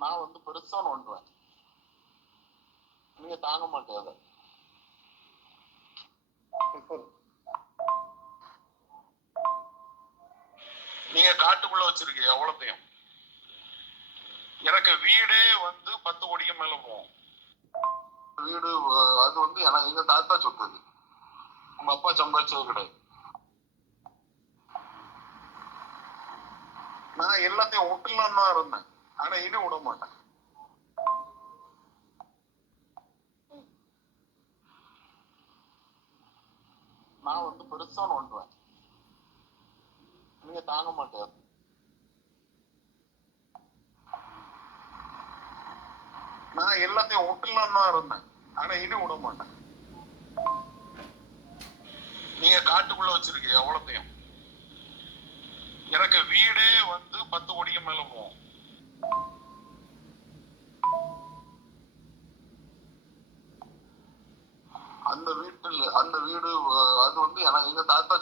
நான் வந்து பெருசா நோண்டுவேன். நீங்க தாங்க மாட்டேன். நீங்க காட்டுக்குள்ள வச்சிருக்கீங்க எவ்வளத்தையும். எனக்கு வீடே வந்து 10 கோடிக்கு மேல போகும். வீடு அது வந்து எனக்கு எங்க தாத்தா சொத்தது. உங்க அப்பா சம்பாதிச்சது கிடையாது. நான் எல்லாத்தையும் விட்டுலாம் தான் இருந்தேன். ஆனா இனி விட மாட்டேன். நான் வந்து பெருசா நோண்டுவேன். நீங்க தாங்க மாட்டேன். நான் எல்லாத்தையும் விட்டுலாம் தான் இருந்தேன். ஆனா இனி விட மாட்டேன். நீங்க காட்டுக்குள்ள வச்சிருக்கீங்க எவ்வளத்தையும். எனக்கு வீடே வந்து 10 கோடிக்கு மேல போகும். அந்த வீடு அது வந்து எனக்கு எங்க தாத்தா